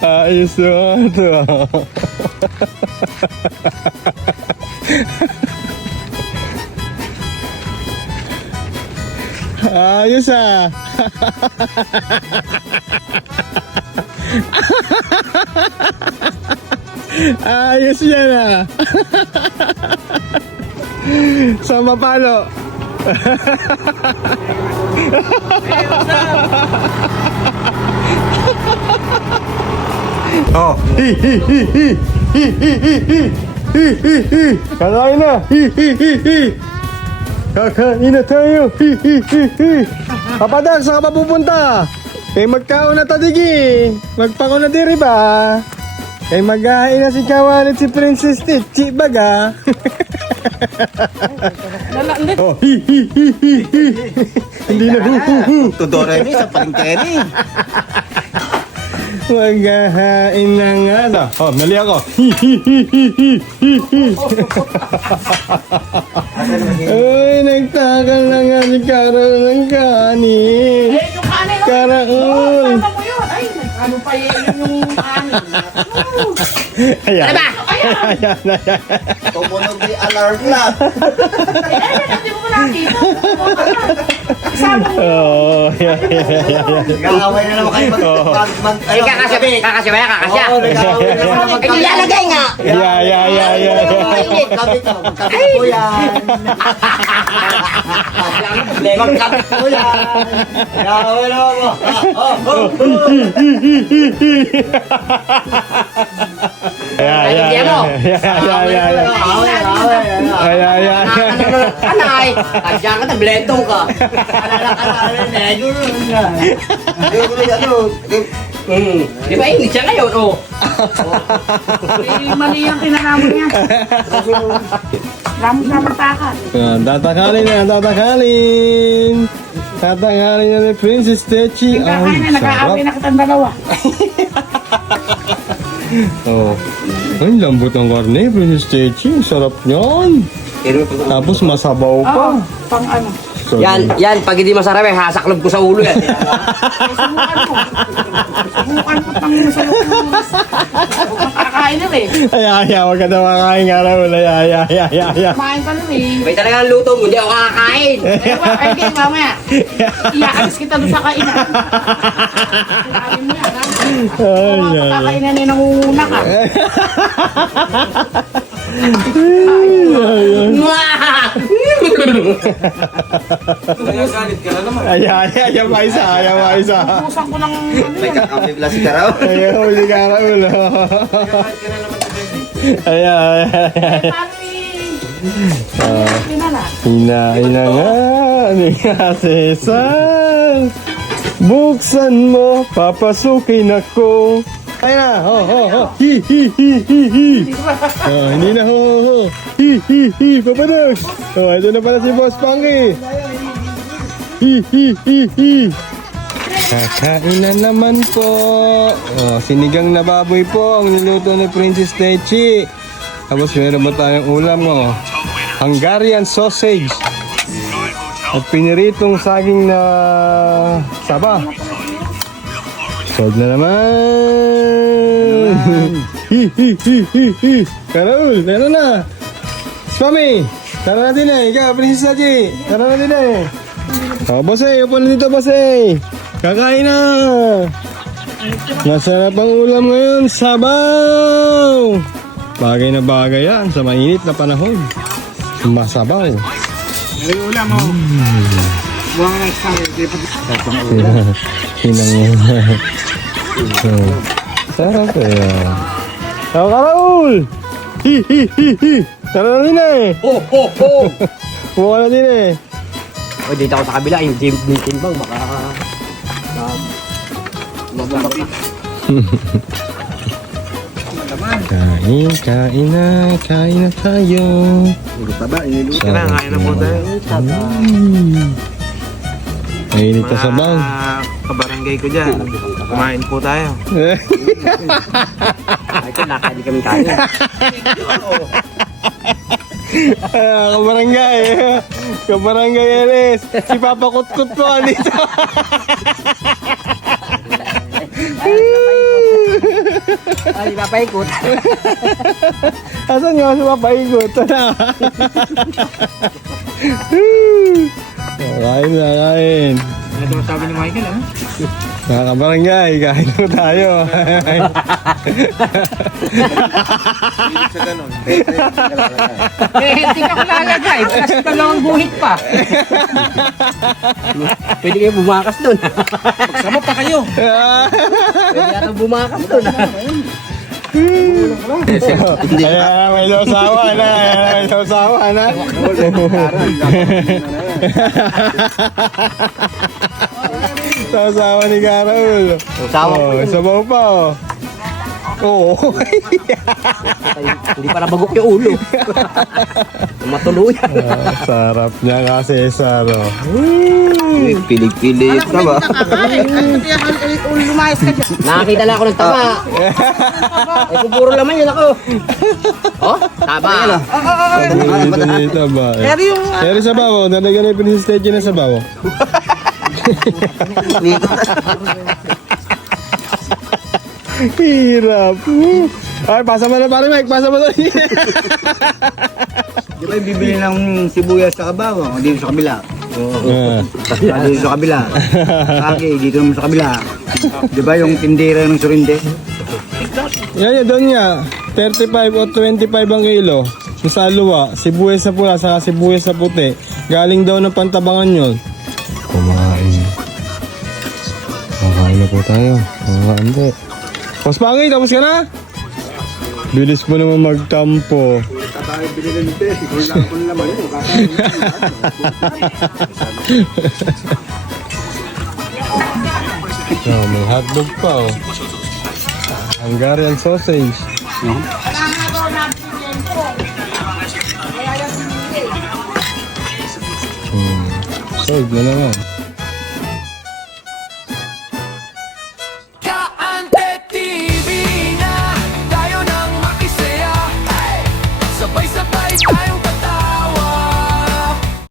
Ayos naman ito. Ayos ah. Ayos yan ah. Sama palo. Oh, hi hi hi hi hi hi hi hi hi hi hi. Kakain na. Hi hi hi hi. Kakain na tayo. Hi hi hi hi. Papadal, saan ka pa pupunta? Kay magkaon na tadigi. Magpako na diri ba? Kay mag-ain na si Kawalit si Princess Tichi baga. Oh, hi hi hi hi hi. Hindi na hu hu hu. Tudore ni sa palengke. Maghahain na nga na. Oh, mali ako. Hi hi hi hi hi hi hi. Ay, nagtakal na nga si Carol ng kanin. Eh, yung kanin. Karaul. Tama mo yun. Ay, ano pa yun yung kanin. Ayan. Ano ba? Ayan, ayan. Tumunog di alarm na. Eh, hindi mo nakita. Isama mo. Oh, ayan, ayan, ayan. Nag-aaway na naman kayo Ay, kakasya. Kakasya ba yan? Kakasya. Oo, nag-aaway na naman Ay, nilalagay nga. Yeah, yeah, yeah, yeah, yeah. Kabit po yan. Magkabit po yan. Nag-aaway na mo. Ayan, ayan, ayan, ayan, ayan. Ayan, ayan, ayan. Anay, kadya ka na, bletong ka. Di ba init siya ngayon, oh? Eh, mali ang kinanamon niya. Lamang takas. Tatakalin na, tatakalin. Tatakalin na ni Princess Techi. Kakain na, nag-aaway na kitang dalawa. Oh. Ay, lambot ng karne, Princess Techi. Sarap niyan. Tapos masabaw pa. Oo, pang ano. Sorry. Yan, pag hindi masarap eh, hasaklob ko sa ulo yan. Subukan mo. Subukan mo pang masarap mo. Huwag kang kakain na eh. Ay, wag ka na makain nga raw. Ay. Kumain ka na eh. May talaga ang luto mo, hindi ako kakakain. Ay, hindi, mamaya. Iaalis kita doon sa kainan. Kakain mo yan, ha? Kung makakainan eh, nangunguna ka. Ayaw pa isa. Pusan ko ng ano May yan. kakapibla si Karaw. Ayaw, huli ka raw. Ayan. Paano eh? Pinala. Hinain na nga. Ano nga, Cesar? Buksan mo, papasukin ako. Ay na, hi. Oh, hindi na, hi, papanog. Oh, ito na pala si Boss Pangy. Hi. Kakain na naman po. Oh, sinigang na baboy po ang niluto ni Princess Techi. Tapos meron ba tayong ulam mo? Hungarian sausage. At piniritong saging na saba. Solve na naman. Hi. Karol, meron na. Swami, tara na din eh. Ikaw, Princess Techi. Tara na din eh. Oh, boss eh. Upo na dito, boss eh. Kakain na. Masarap ang ulam ngayon. Sabaw. Bagay na bagay yan sa mainit na panahon. Masabaw. May ulam mo. Buwang na isang Hinang sarap eh. Oh, Karaul! Hi. Tara na din eh. Buka na din eh. O, dito ako sa kabila, yung timbang, baka... Kain na tayo. Kain na po tayo. Mainit ka sa bang. Kabarangay ko dyan. Kumain po tayo. Ay, ito, nakadi kami kain. Kabarangay Elis. Si Papa Kutkut po andito. Ay, papaikot. Asan nga si papaikot? Kain na, kain. Ano sabi ni Michael, ano? Mga kabarangay, kain po tayo. Sa ganun. Hindi ka ko lalagay. Kasi dalawang guhit pa. Pwede kayo bumakas doon. Sama pa kayo. Pwede yata bumakas doon. Kaya may sausawa na, may sausawa na. Sausawa ni Karaul. Sausawa po yun. Sabaw pa oh. Oo. Hindi pa nabagok yung ulo. Matuluyan. Sarap niya kasi, Saro. Pilig-pilit na ba? Nakakain. Ano kaya lumayas ka dyan? Nakakita na ako ng tama. Ay, pupuro laman yun ako. Oh, tama. Dito ba? Pero yung Pero sabaw, nalagyan na yung princess stage na sabaw. Hirap. Ay, pasa mo na pare Mike, pasa mo na. Di ba yung bibili ng sibuyas sa kabaw? Dito sa kabila. Dito sa kabila. Kaki, dito naman sa kabila. Di ba yung tindera ng surinde? Yan doon niya. 35 o 25 ang kilo. Yung sa luwa, sibuyas sa pula, saka sibuyas sa puti. Galing daw ng Pantabangan yun. Kumain. Kumain na po tayo. Kumain po. Mas pangay, tapos ka na? Bilis mo naman magtampo. Oh, may hotdog pa oh. Hungarian sausage. Solve na naman.